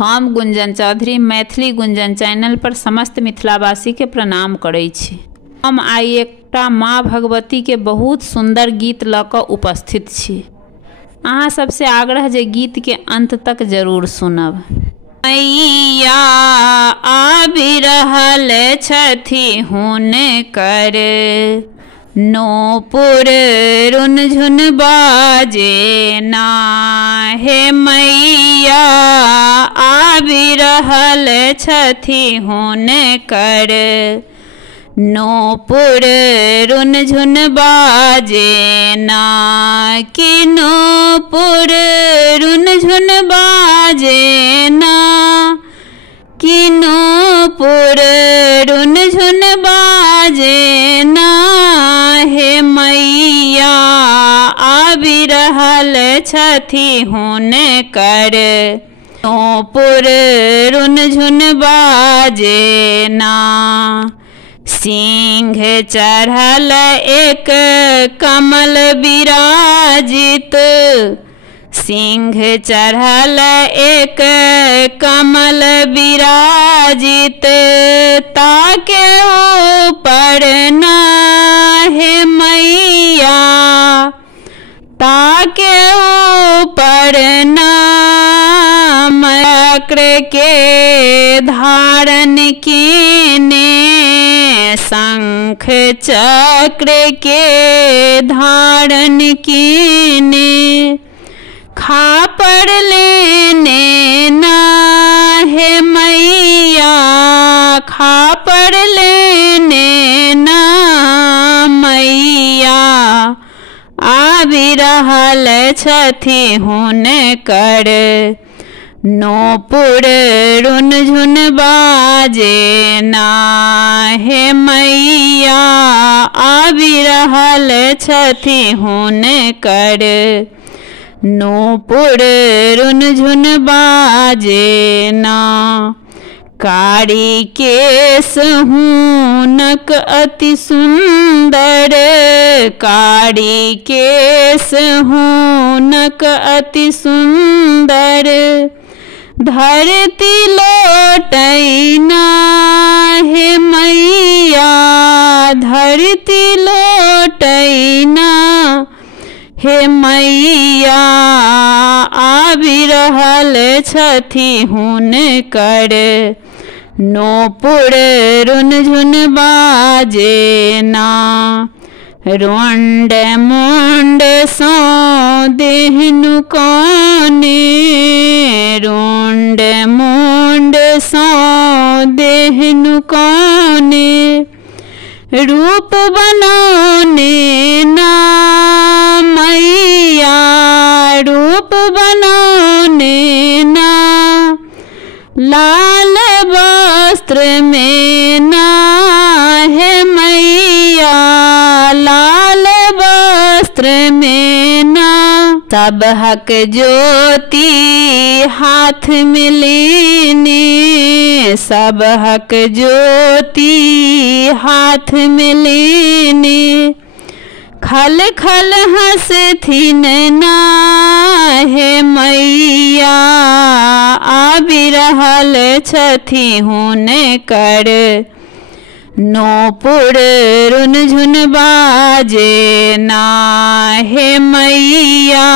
हम गुंजन चौधरी मैथिली गुंजन चैनल पर समस्त मिथिलावासी के प्रणाम करै छी। हम आई एकटा माँ भगवती के बहुत सुंदर गीत ल क उपस्थित छी। अहाँ सबसे आग्रह जे गीत के अंत तक जरूर सुनब। मैया आबि रहल छथि हुनकर नूपुर रुनझुन बाजे ना, हे मैया आबि रहल छथि हुनकर नूपुर रुनझुन बाजे ना, कि नूपुर रुनझुन बाजे ना, कि नूपुर रुनझुन बाजे ना, हे मैया आबि रहल छथि हुनकर नूपुर रुनझुन बाजे ना। सिंह चढ़ल एक कमल विराजित, सिंह चढ़ल एक कमल विराजित, ताके ऊपर ना, हे मैया ताके ऊपर ना, चक्र के धारण कीने, शंख चक्र के धारण कीने, खापर लेने ना, हे मैया खापर लेने ना, मैया आबि रहल छथि हुनकर नूपुर रुनझुन बाजे ना, हे मैया आबि रहल छथि हुनकर नूपुर रुनझुन बाजे ना। कारी केश हुनक अति सुंदर, कारी केश हुनक अति सुंदर, धरती लोटैना, हे मैया धरती लोटैना, हे मैया आबि रहल छथि हुनकर नूपुर रुनझुन बाजे ना। रुंड मुंड सो देहनु काने, रुंड मुंड सो देहनु काने, रूप बनाने ना, मैया रूप बनाने ना, लाल वस्त्र में ना, हे मैया लाल वस्त्र में ना, सबहक ज्योति हाथ में लेने, सबहक ज्योति हाथ में लेने, खल खल हंसथिन ना, हे मैया आबि रहल छथि हुनकर नूपुर रुनझुन बाजे ना, हे मैया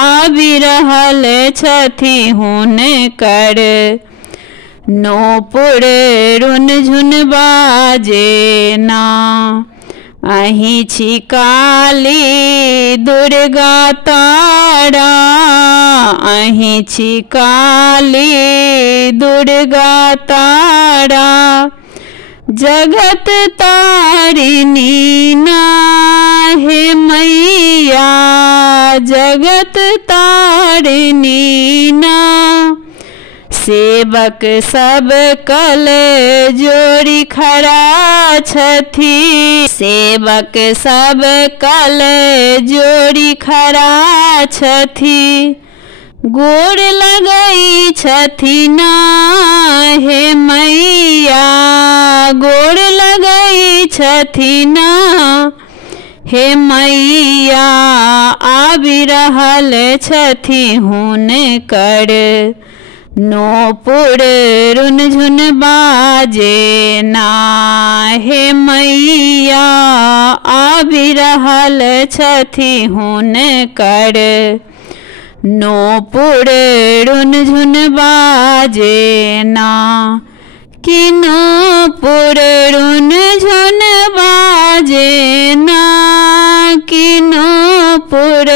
आबि रहल छथि हुनकर नूपुर रुनझुन बाजे ना। अहीं छी काली दुर्गा तारा, अहीं छी काली दुर्गा तारा, जगत तारिणी ना, हे मैया जगत तारिणी ना। सेवक सब कल जोड़ी खड़ा छथि, सेवक सब कल जोड़ी खड़ा छथि, गोर लगई छथि ना, हे मैया गोर लगई छथि ना, हे मैया आबि रहल छथि हुनकर नूपुर रुनझुन बाजे ना हे मैया आबि रहल छथि हुनकर। नूपुर रुनझुन बाजे ना कि नूपुर रुनझुन बाजे ना कि नूपुर